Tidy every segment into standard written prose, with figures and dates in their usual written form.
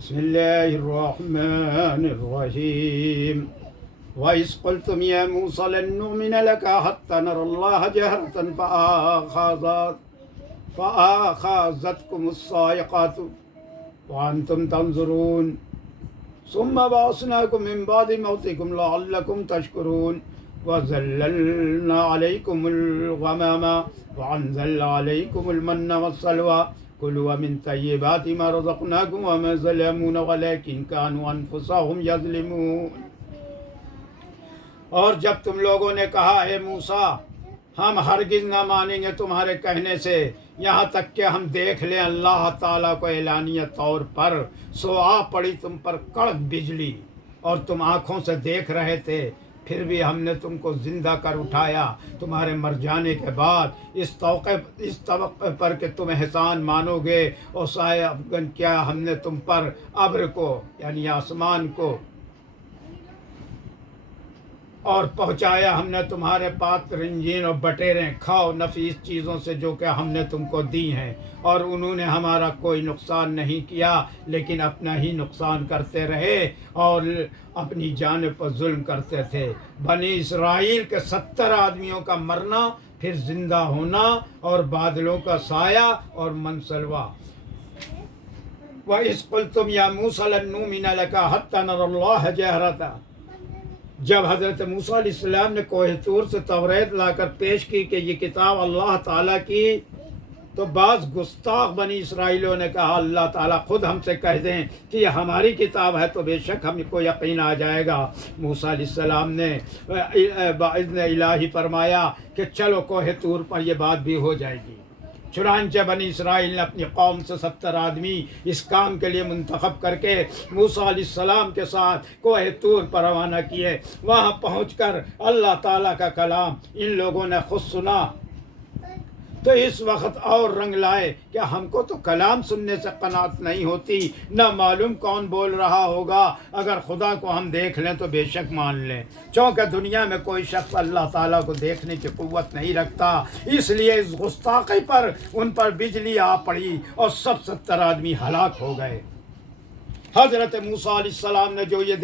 بسم الله الرحمن الرحيم وإذ قلتم يا موسى لن نؤمن لك حتى نرى الله جهرة فأخذتكم الصاعقة وأنتم تنظرون ثم بعثناكم من بعد موتكم لعلكم تشكرون وظللنا عليكم الغمام وأنزلنا عليكم المن والسلوى كلوا من طيبات ما رزقناكم وما ظلمونا ولكن كانوا أنفسهم يظلمون۔ اور جب تم لوگوں نے کہا اے موسیٰ ہم ہرگز نہ مانیں گے تمہارے کہنے سے یہاں تک کہ ہم دیکھ لیں اللہ تعالیٰ کو اعلانیہ طور پر، سو آ پڑی تم پر کڑک بجلی اور تم آنکھوں سے دیکھ رہے تھے، پھر بھی ہم نے تم کو زندہ کر اٹھایا تمہارے مر جانے کے بعد اس توقع پر کہ تم احسان مانو گے، اور سائے افغن کیا ہم نے تم پر ابر کو یعنی آسمان کو، اور پہنچایا ہم نے تمہارے پاس رنجین اور بٹیریں، کھاؤ نفیس چیزوں سے جو کہ ہم نے تم کو دی ہیں، اور انہوں نے ہمارا کوئی نقصان نہیں کیا لیکن اپنا ہی نقصان کرتے رہے اور اپنی جانب پر ظلم کرتے تھے۔ بنی اسرائیل کے 70 آدمیوں کا مرنا، پھر زندہ ہونا، اور بادلوں کا سایہ اور منسلوا۔ وَإِذْ قُلْتُمْ يَا مُوسَىٰ لَن نُؤْمِنَ لَكَ حَتَّىٰ نَرَى اللَّهَ جَهْرَةً، جب حضرت موسیٰ علیہ السلام نے کوہ طور سے توریت لا کر پیش کی کہ یہ کتاب اللہ تعالیٰ کی، تو بعض گستاخ بنی اسرائیلوں نے کہا اللہ تعالیٰ خود ہم سے کہہ دیں کہ یہ ہماری کتاب ہے تو بے شک ہم کو یقین آ جائے گا۔ موسیٰ علیہ السلام نے باذن الہی فرمایا کہ چلو کوہ طور پر یہ بات بھی ہو جائے گی۔ چنانچہ بنی اسرائیل نے اپنی قوم سے 70 آدمی اس کام کے لیے منتخب کر کے موسیٰ علیہ السلام کے ساتھ کوہ طور پر روانہ کیے۔ وہاں پہنچ کر اللہ تعالیٰ کا کلام ان لوگوں نے خود سنا تو اس وقت اور رنگ لائے کہ ہم کو تو کلام سننے سے قناعت نہیں ہوتی، نہ معلوم کون بول رہا ہوگا، اگر خدا کو ہم دیکھ لیں تو بے شک مان لیں، چونکہ دنیا میں کوئی شخص اللہ تعالیٰ کو دیکھنے کی قوت نہیں رکھتا۔ اس لیے اس گستاخی پر ان پر بجلی آ پڑی اور سب 70 آدمی ہلاک ہو گئے۔ حضرت موسیٰ علیہ السلام نے جو یہ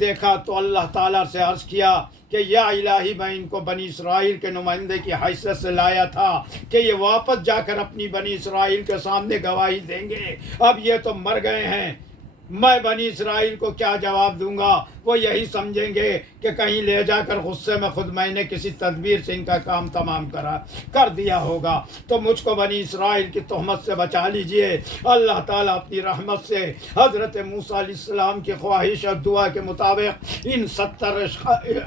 دیکھا تو اللہ تعالیٰ سے عرض کیا کہ یا الہی میں ان کو بنی اسرائیل کے نمائندے کی حیثیت سے لایا تھا کہ یہ واپس جا کر اپنی بنی اسرائیل کے سامنے گواہی دیں گے، اب یہ تو مر گئے ہیں، میں بنی اسرائیل کو کیا جواب دوں گا؟ وہ یہی سمجھیں گے کہ کہیں لے جا کر غصے میں خود میں نے کسی تدبیر سے ان کا کام تمام کر دیا ہوگا، تو مجھ کو بنی اسرائیل کی تہمت سے بچا لیجئے۔ اللہ تعالیٰ اپنی رحمت سے حضرت موسیٰ علیہ السلام کی خواہش اور دعا کے مطابق ان 70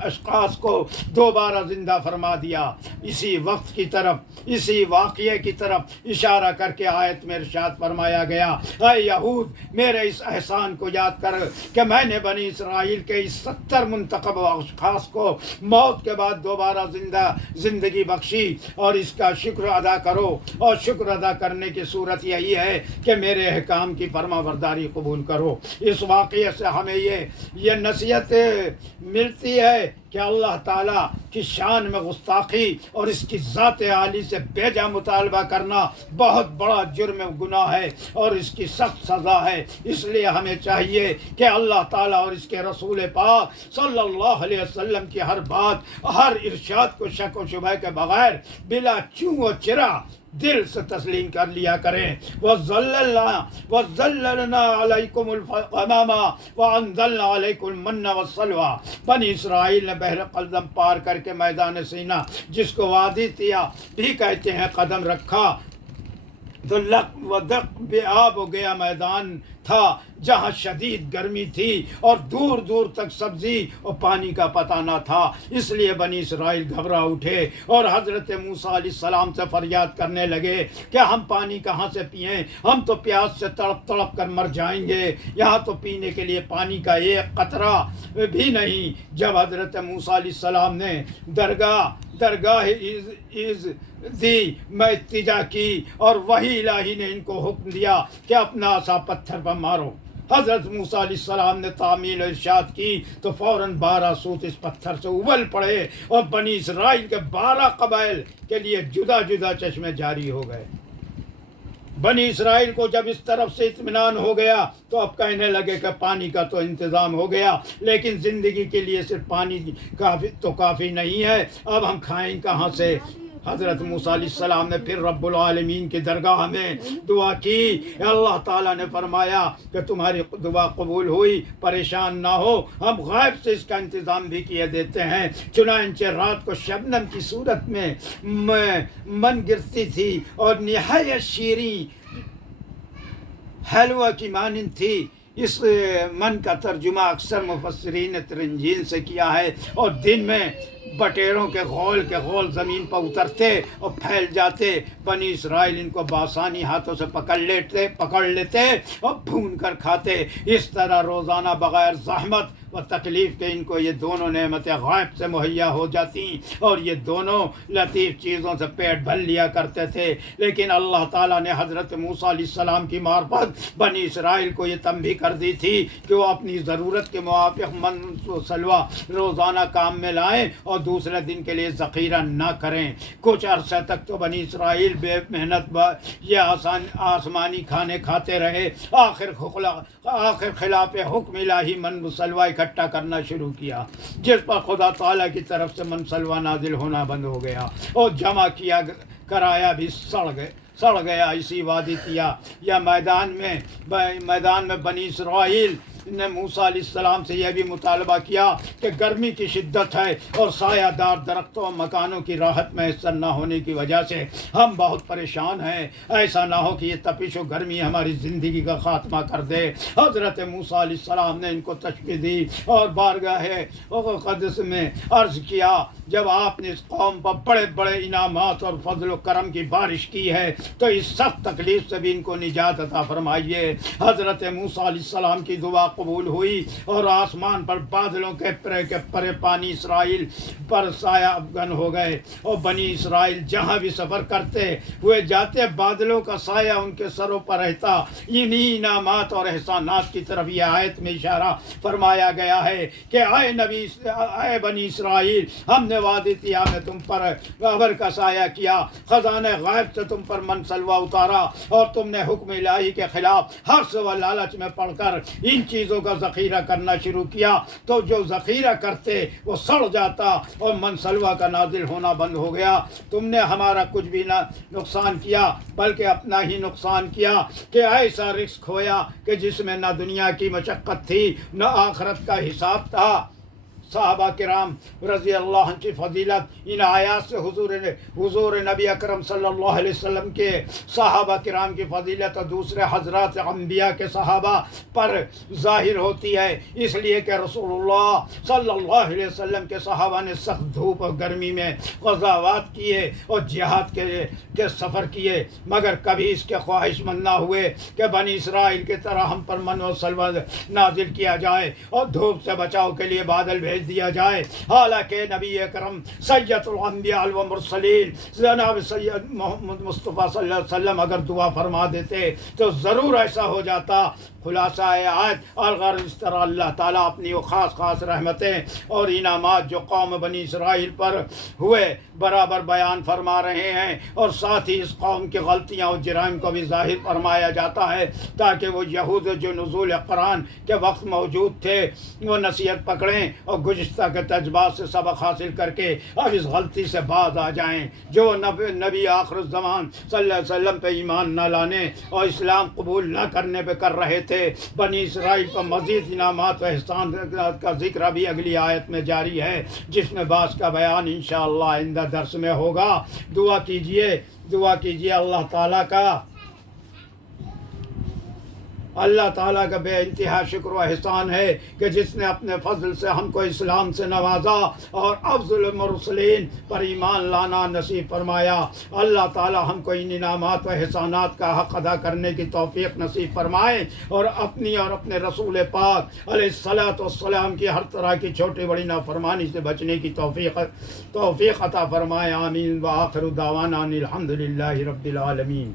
اشخاص کو دوبارہ زندہ فرما دیا۔ اسی وقت کی طرف، اسی واقعے کی طرف اشارہ کر کے آیت میں ارشاد فرمایا گیا، اے یہود میرے اس احسان کو یاد کر کہ میں نے بنی اسرائیل کہ اس 70 منتخب اشخاص کو موت کے بعد دوبارہ زندگی بخشی، اور اس کا شکر ادا کرو، اور شکر ادا کرنے کی صورت یہی ہے کہ میرے احکام کی فرما برداری قبول کرو۔ اس واقعے سے ہمیں یہ نصیحت ملتی ہے کہ اللہ تعالیٰ کی شان میں گستاخی اور اس کی ذات عالی سے بیجا مطالبہ کرنا بہت بڑا جرم گناہ ہے اور اس کی سخت سزا ہے۔ اس لیے ہمیں چاہیے کہ اللہ تعالیٰ اور اس کے رسول پاک صلی اللہ علیہ وسلم کی ہر بات، ہر ارشاد کو شک و شبہ کے بغیر بلا چوں و چرا دل سے تسلیم کر لیا کریں۔ وَظَلَّلْنَا عَلَيْكُمُ الْغَمَامَ وَأَنزَلْنَا عَلَيْكُمُ الْمَنَّ وَالسَّلْوَىٰ، بنی اسرائیل نے بحر قلزم پار کر کے میدان سینا، جس کو وادی طیٰ بھی کہتے ہیں، قدم رکھا تو لق و دق بے آب ہو گیا میدان تھا جہاں شدید گرمی تھی اور دور دور تک سبزی اور پانی کا پتہ نہ تھا۔ اس لیے بنی اسرائیل گھبرا اٹھے اور حضرت موسیٰ علیہ السلام سے فریاد کرنے لگے کہ ہم پانی کہاں سے پئیں، ہم تو پیاس سے تڑپ تڑپ کر مر جائیں گے، یہاں تو پینے کے لیے پانی کا ایک قطرہ بھی نہیں۔ جب حضرت موسیٰ علیہ السلام نے درگاہ دی میں التجا کی اور وہی الہی نے ان کو حکم دیا کہ اپنا عصا پتھر پر مارو۔ حضرت موسیٰ علیہ السلام نے تعمیل ارشاد کی تو فوراً 12 سوت اس پتھر سے ابل پڑے اور بنی اسرائیل کے 12 قبائل کے لیے جدا جدا چشمے جاری ہو گئے۔ بنی اسرائیل کو جب اس طرف سے اطمینان ہو گیا تو اب کہنے لگے کہ پانی کا تو انتظام ہو گیا، لیکن زندگی کے لیے صرف پانی کافی نہیں ہے، اب ہم کھائیں کہاں سے؟ حضرت موسیٰ علیہ السلام نے پھر رب العالمین کی درگاہ میں دعا کی۔ اللہ تعالیٰ نے فرمایا کہ تمہاری دعا قبول ہوئی، پریشان نہ ہو، ہم غائب سے اس کا انتظام بھی کیے دیتے ہیں۔ چنانچہ رات کو شبنم کی صورت میں من گرتی تھی اور نہایت شیریں حلوہ کی مانند تھی۔ اس من کا ترجمہ اکثر مفسرین نے ترنجین سے کیا ہے، اور دن میں بٹیروں کے غول زمین پر اترتے اور پھیل جاتے۔ بنی اسرائیل ان کو بآسانی ہاتھوں سے پکڑ لیتے اور بھون کر کھاتے۔ اس طرح روزانہ بغیر زحمت و تکلیف کے ان کو یہ دونوں نعمتیں غائب سے مہیا ہو جاتی، اور یہ دونوں لطیف چیزوں سے پیٹ بھر لیا کرتے تھے۔ لیکن اللہ تعالیٰ نے حضرت موسیٰ علیہ السلام کی معرفت بنی اسرائیل کو یہ تنبیہ کر دی تھی کہ وہ اپنی ضرورت کے موافق من و سلوہ روزانہ کام میں لائیں اور دوسرے دن کے لیے ذخیرہ نہ کریں۔ کچھ عرصہ تک تو بنی اسرائیل بے محنت یہ آسمانی کھانے کھاتے رہے۔ آخر خلاف حکم الہی من و سلوہ اکٹھا کرنا شروع کیا، جس پر خدا تعالیٰ کی طرف سے من سلوہ نازل ہونا بند ہو گیا اور جمع کیا کرایا بھی سڑ گیا۔ اسی وادی تیا یا میدان میں بنی اسرائیل نے موسیٰ علیہ السلام سے یہ بھی مطالبہ کیا کہ گرمی کی شدت ہے اور سایہ دار درختوں اور مکانوں کی راحت میسر نہ ہونے کی وجہ سے ہم بہت پریشان ہیں، ایسا نہ ہو کہ یہ تپش و گرمی ہماری زندگی کا خاتمہ کر دے۔ حضرت موسیٰ علیہ السلام نے ان کو تشبیہ دی اور بارگاہ قدس میں عرض کیا، جب آپ نے اس قوم پر بڑے بڑے انعامات اور فضل و کرم کی بارش کی ہے تو اس سخت تکلیف سے بھی ان کو نجات عطا فرمائیے۔ حضرت موسیٰ علیہ السلام کی دعا قبول ہوئی اور آسمان پر بادلوں کے پرے پانی اسرائیل پر سایہ افغن ہو گئے، اور بنی اسرائیل جہاں بھی سفر کرتے ہوئے جاتے بادلوں کا سایہ ان کے سروں پر رہتا۔ انہی انعامات اور احسانات کی طرف یہ آیت میں اشارہ فرمایا گیا ہے کہ اے بنی اسرائیل، ہم نے وادی طیٰ میں تم پر ابر کا سایہ کیا، خزانہ غائب سے تم پر من سلوہ اتارا، اور تم نے حکم الہی کے خلاف حرص و لالچ میں پڑھ کر ان چیزوں کا ذخیرہ کرنا شروع کیا، تو جو ذخیرہ کرتے وہ سڑ جاتا اور من سلوہ کا نازل ہونا بند ہو گیا۔ تم نے ہمارا کچھ بھی نہ نقصان کیا بلکہ اپنا ہی نقصان کیا، کہ ایسا رزق کھویا کہ جس میں نہ دنیا کی مشقت تھی نہ آخرت کا حساب تھا۔ صحابہ کرام رضی اللہ عنہ کی فضیلت ان آیات سے حضور نبی اکرم صلی اللہ علیہ وسلم کے صحابہ کرام کی فضیلت اور دوسرے حضرات انبیاء کے صحابہ پر ظاہر ہوتی ہے، اس لیے کہ رسول اللہ صلی اللہ علیہ وسلم کے صحابہ نے سخت دھوپ اور گرمی میں غزوات کیے اور جہاد کے سفر کیے، مگر کبھی اس کے خواہش مند نہ ہوئے کہ بنی اسرائیل کی طرح ہم پر من و سلوہ نازل کیا جائے اور دھوپ سے بچاؤ کے لیے بادل بھیج دیا جائے۔ حالانکہ نبی اکرم سید الانبیاء والمرسلین جناب سید محمد مصطفیٰ صلی اللہ علیہ وسلم اگر دعا فرما دیتے تو ضرور ایسا ہو جاتا۔ خلاصہ آیت الغرض اس طرح اللہ تعالیٰ اپنی وہ خاص رحمتیں اور انعامات جو قوم بنی اسرائیل پر ہوئے برابر بیان فرما رہے ہیں، اور ساتھ ہی اس قوم کی غلطیاں اور جرائم کو بھی ظاہر فرمایا جاتا ہے، تاکہ وہ یہود جو نزول قرآن کے وقت موجود تھے وہ نصیحت پکڑیں اور گزشتہ کے تجربات سے سبق حاصل کر کے اب اس غلطی سے باز آ جائیں۔ جو نبی آخر الزمان صلی اللہ علیہ وسلم پہ ایمان نہ لانے اور اسلام قبول نہ کرنے پہ کر رہے تھے، بنی اسرائیل پر مزید انعامات و احسان کا ذکر ابھی اگلی آیت میں جاری ہے، جس میں بعض کا بیان انشاءاللہ آئندہ درس میں ہوگا۔ دعا کیجئے اللہ تعالیٰ کا بے انتہا شکر و احسان ہے کہ جس نے اپنے فضل سے ہم کو اسلام سے نوازا اور افضل المرسلین پر ایمان لانا نصیب فرمایا۔ اللہ تعالیٰ ہم کو ان انعامات و احسانات کا حق ادا کرنے کی توفیق نصیب فرمائے، اور اپنی اور اپنے رسول پاک علیہ الصلاۃ والسلام کی ہر طرح کی چھوٹی بڑی نافرمانی سے بچنے کی توفیق عطا فرمائے۔ آمین۔ وآخر دعوانا الحمد للہ رب العالمین۔